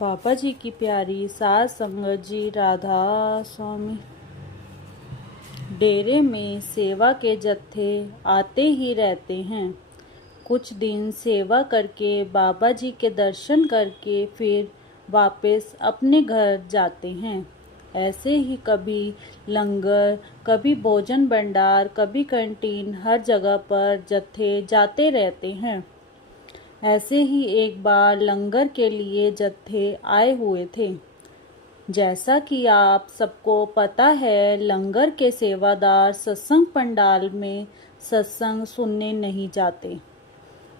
बाबा जी की प्यारी सास संगत जी राधा स्वामी। डेरे में सेवा के जत्थे आते ही रहते हैं। कुछ दिन सेवा करके बाबा जी के दर्शन करके फिर वापस अपने घर जाते हैं। ऐसे ही कभी लंगर, कभी भोजन भंडार, कभी कैंटीन, हर जगह पर जत्थे जाते रहते हैं। ऐसे ही एक बार लंगर के लिए जत्थे आए हुए थे। जैसा कि आप सबको पता है, लंगर के सेवादार सत्संग पंडाल में सत्संग सुनने नहीं जाते।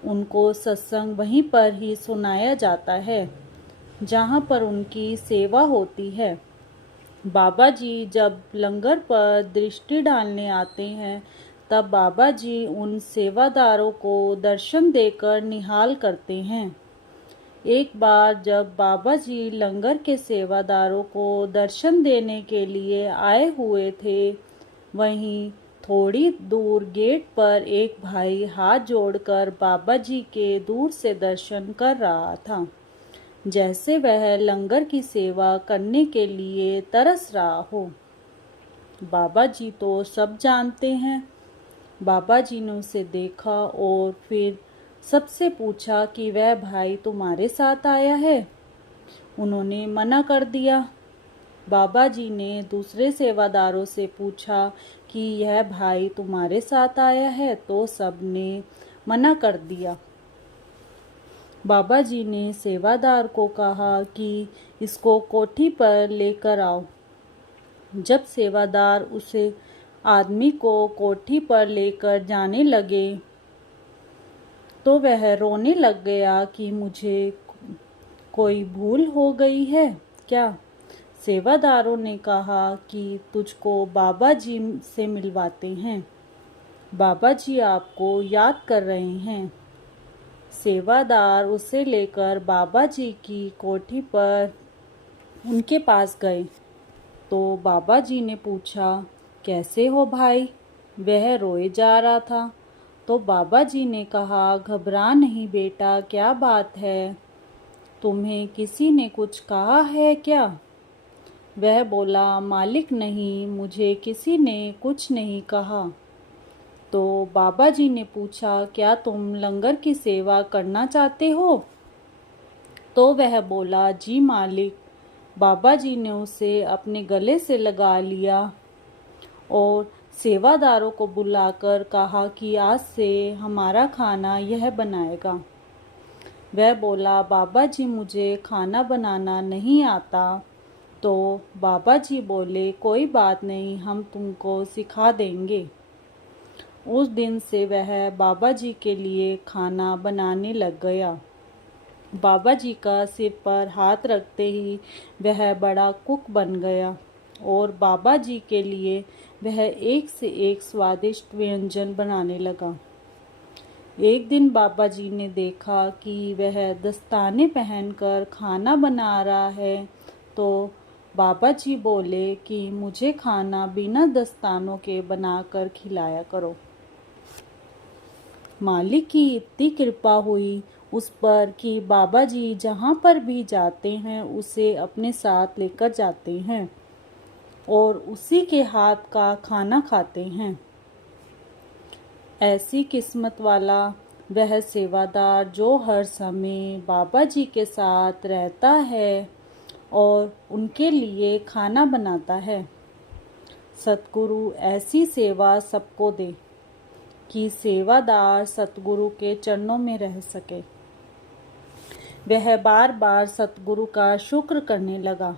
उनको सत्संग वहीं पर ही सुनाया जाता है जहाँ पर उनकी सेवा होती है। बाबा जी जब लंगर पर दृष्टि डालने आते हैं, तब बाबा जी उन सेवादारों को दर्शन देकर निहाल करते हैं। एक बार जब बाबा जी लंगर के सेवादारों को दर्शन देने के लिए आए हुए थे, वहीं थोड़ी दूर गेट पर एक भाई हाथ जोड़कर बाबा जी के दूर से दर्शन कर रहा था, जैसे वह लंगर की सेवा करने के लिए तरस रहा हो। बाबा जी तो सब जानते हैं। बाबा जी ने उसे देखा और फिर सबसे पूछा कि वह भाई तुम्हारे साथ आया है। उन्होंने मना कर दिया। बाबा जी ने दूसरे सेवादारों से पूछा कि यह भाई तुम्हारे साथ आया है, तो सबने मना कर दिया। बाबा जी ने सेवादार को कहा कि इसको कोठी पर लेकर आओ। जब सेवादार उसे आदमी को कोठी पर लेकर जाने लगे, तो वह रोने लग गया कि मुझे कोई भूल हो गई है क्या। सेवादारों ने कहा कि तुझको बाबा जी से मिलवाते हैं, बाबा जी आपको याद कर रहे हैं। सेवादार उसे लेकर बाबा जी की कोठी पर उनके पास गए, तो बाबा जी ने पूछा, कैसे हो भाई? वह रोए जा रहा था। तो बाबा जी ने कहा, घबरा नहीं बेटा, क्या बात है? तुम्हें किसी ने कुछ कहा है क्या? वह बोला, मालिक नहीं, मुझे किसी ने कुछ नहीं कहा। तो बाबा जी ने पूछा, क्या तुम लंगर की सेवा करना चाहते हो? तो वह बोला, जी मालिक। बाबा जी ने उसे अपने गले से लगा लिया और सेवादारों को बुलाकर कहा कि आज से हमारा खाना यह बनाएगा। वह बोला, बाबा जी मुझे खाना बनाना नहीं आता। तो बाबा जी बोले, कोई बात नहीं, हम तुमको सिखा देंगे। उस दिन से वह बाबा जी के लिए खाना बनाने लग गया। बाबा जी का सिर पर हाथ रखते ही वह बड़ा कुक बन गया और बाबा जी के लिए वह एक से एक स्वादिष्ट व्यंजन बनाने लगा। एक दिन बाबा जी ने देखा कि वह दस्ताने पहनकर खाना बना रहा है, तो बाबा जी बोले कि मुझे खाना बिना दस्तानों के बनाकर खिलाया करो। मालिक की इतनी कृपा हुई उस पर कि बाबा जी जहाँ पर भी जाते हैं उसे अपने साथ लेकर जाते हैं और उसी के हाथ का खाना खाते हैं। ऐसी किस्मत वाला वह सेवादार जो हर समय बाबा जी के साथ रहता है और उनके लिए खाना बनाता है। सतगुरु ऐसी सेवा सबको दे कि सेवादार सतगुरु के चरणों में रह सके। वह बार बार सतगुरु का शुक्र करने लगा।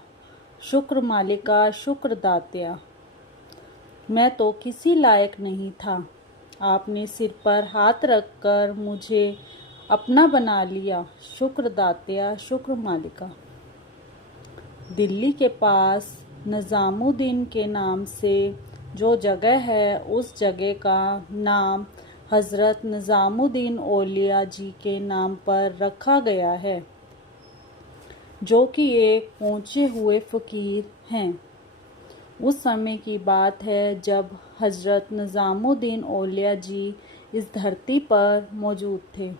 शुक्र मालिका, शुक्र दात्या, मैं तो किसी लायक नहीं था। आपने सिर पर हाथ रखकर मुझे अपना बना लिया। शुक्र दात्या, शुक्र मालिका। दिल्ली के पास निजामुद्दीन के नाम से जो जगह है, उस जगह का नाम हजरत निजामुद्दीन औलिया जी के नाम पर रखा गया है, जो कि एक पहुँचे हुए फकीर हैं। उस समय की बात है जब हजरत निजामुद्दीन औलिया जी इस धरती पर मौजूद थे।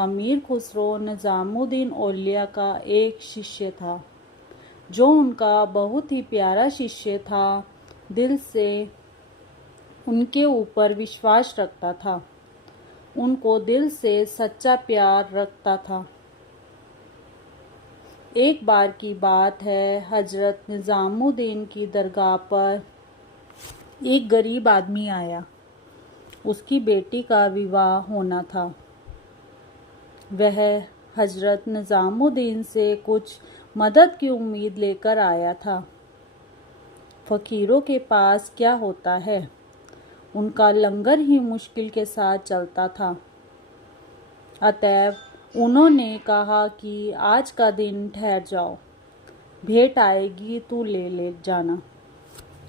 अमीर खुसरो निज़ामुद्दीन औलिया का एक शिष्य था, जो उनका बहुत ही प्यारा शिष्य था। दिल से उनके ऊपर विश्वास रखता था, उनको दिल से सच्चा प्यार रखता था। एक बार की बात है, हजरत निज़ामुद्दीन की दरगाह पर एक गरीब आदमी आया। उसकी बेटी का विवाह होना था। वह हजरत निज़ामुद्दीन से कुछ मदद की उम्मीद लेकर आया था। फ़कीरों के पास क्या होता है, उनका लंगर ही मुश्किल के साथ चलता था। अतएव उन्होंने कहा कि आज का दिन ठहर जाओ, भेंट आएगी तो ले जाना।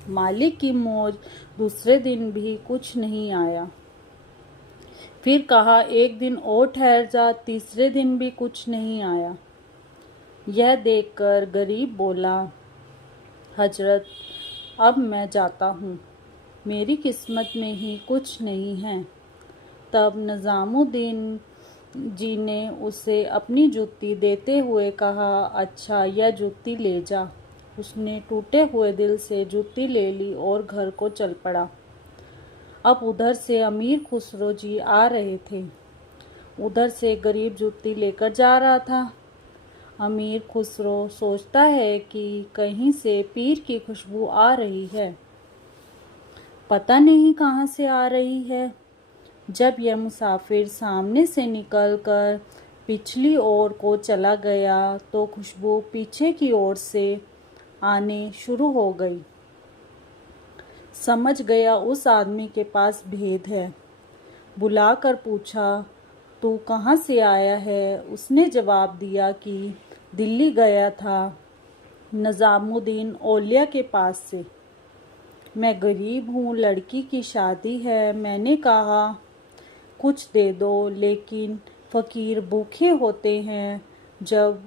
मालिक की मौज दूसरे दिन भी कुछ नहीं आया। फिर कहा एक दिन और ठहर जा, तीसरे दिन भी कुछ नहीं आया। यह देखकर गरीब बोला, हजरत अब मैं जाता हूँ, मेरी किस्मत में ही कुछ नहीं है। तब निज़ामुद्दीन जी ने उसे अपनी जूती देते हुए कहा, अच्छा यह जूती ले जा। उसने टूटे हुए दिल से जूती ले ली और घर को चल पड़ा। अब उधर से अमीर खुसरो जी आ रहे थे, उधर से गरीब जूती लेकर जा रहा था। अमीर खुसरो सोचता है कि कहीं से पीर की खुशबू आ रही है, पता नहीं कहाँ से आ रही है। जब यह मुसाफिर सामने से निकलकर पिछली ओर को चला गया तो खुशबू पीछे की ओर से आने शुरू हो गई। समझ गया उस आदमी के पास भेद है। बुलाकर पूछा, तू कहाँ से आया है? उसने जवाब दिया कि दिल्ली गया था, निज़ामुद्दीन औलिया के पास से। मैं गरीब हूँ, लड़की की शादी है। मैंने कहा कुछ दे दो, लेकिन फ़कीर भूखे होते हैं। जब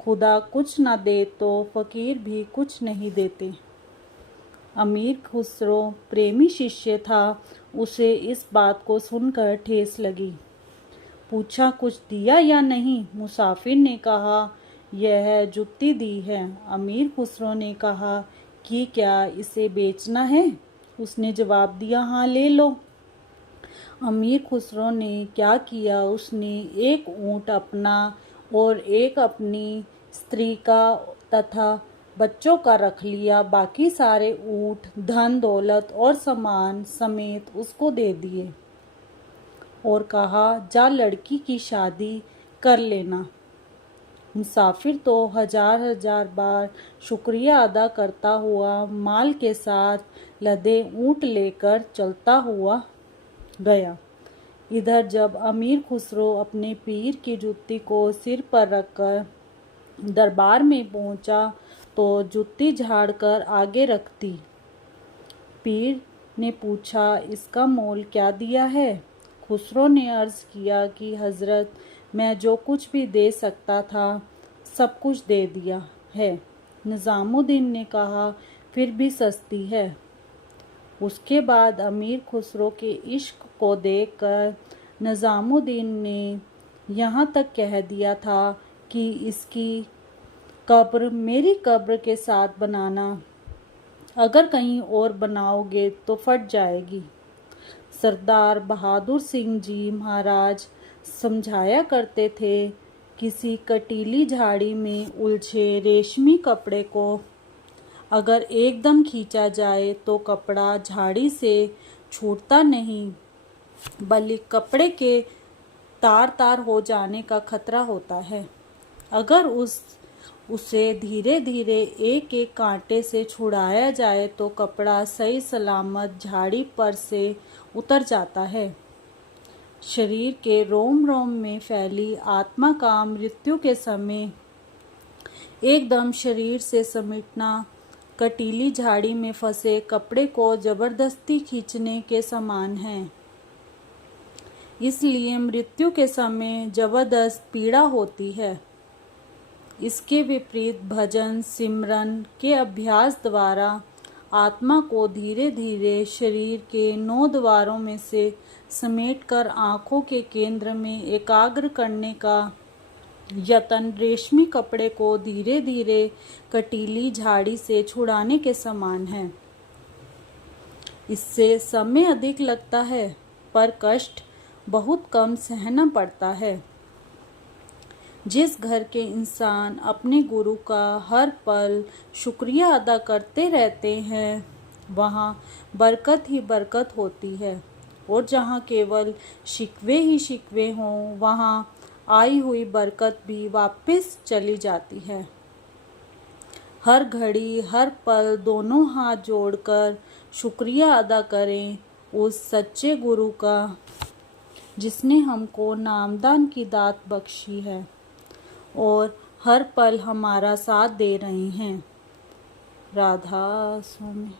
खुदा कुछ ना दे तो फ़कीर भी कुछ नहीं देते। अमीर खुसरो प्रेमी शिष्य था, उसे इस बात को सुनकर ठेस लगी। पूछा कुछ दिया या नहीं? मुसाफिर ने कहा यह जुत्ती दी है। अमीर खुसरो ने कहा कि क्या इसे बेचना है? उसने जवाब दिया, हाँ ले लो। अमीर खुसरो ने क्या किया, उसने एक ऊँट अपना और एक अपनी स्त्री का तथा बच्चों का रख लिया। बाकी सारे ऊँट, धन दौलत और सामान समेत उसको दे दिए और कहा जा लड़की की शादी कर लेना। मुसाफिर तो हजार हजार बार शुक्रिया अदा करता हुआ माल के साथ लदे ऊँट लेकर चलता हुआ गया। इधर जब अमीर खुसरो अपने पीर की जूती को सिर पर रखकर दरबार में पहुंचा तो जूती झाड़कर आगे रख दी। पीर ने पूछा, इसका मोल क्या दिया है? खुसरो ने अर्ज किया कि हजरत मैं जो कुछ भी दे सकता था सब कुछ दे दिया है। निज़ामुद्दीन ने कहा, फिर भी सस्ती है। उसके बाद अमीर खुसरो के इश्क को देखकर निज़ामुद्दीन ने यहाँ तक कह दिया था कि इसकी कब्र मेरी कब्र के साथ बनाना, अगर कहीं और बनाओगे तो फट जाएगी। सरदार बहादुर सिंह जी महाराज समझाया करते थे, किसी कटीली झाड़ी में उलझे रेशमी कपड़े को अगर एकदम खींचा जाए तो कपड़ा झाड़ी से छूटता नहीं, बल्कि कपड़े के तार तार हो जाने का खतरा होता है। अगर उसे धीरे धीरे एक एक कांटे से छुड़ाया जाए तो कपड़ा सही सलामत झाड़ी पर से उतर जाता है। शरीर के रोम रोम में फैली आत्मा का मृत्यु के समय एकदम शरीर से समेटना कटीली झाड़ी में फंसे कपड़े को जबरदस्ती खींचने के समान है। इसलिए मृत्यु के समय जबरदस्त पीड़ा होती है। इसके विपरीत भजन सिमरन के अभ्यास द्वारा आत्मा को धीरे धीरे शरीर के 9 द्वारों में से समेटकर आँखों के केंद्र में एकाग्र करने का यत्न रेशमी कपड़े को धीरे धीरे कटीली झाड़ी से छुड़ाने के समान है। इससे समय अधिक लगता है पर कष्ट बहुत कम सहना पड़ता है। जिस घर के इंसान अपने गुरु का हर पल शुक्रिया अदा करते रहते हैं वहाँ बरकत ही बरकत होती है, और जहाँ केवल शिकवे ही शिकवे हों वहाँ आई हुई बरकत भी वापस चली जाती है। हर घड़ी हर पल दोनों हाथ जोड़कर शुक्रिया अदा करें उस सच्चे गुरु का जिसने हमको नामदान की दात बख्शी है और हर पल हमारा साथ दे रहे हैं। राधा स्वामी।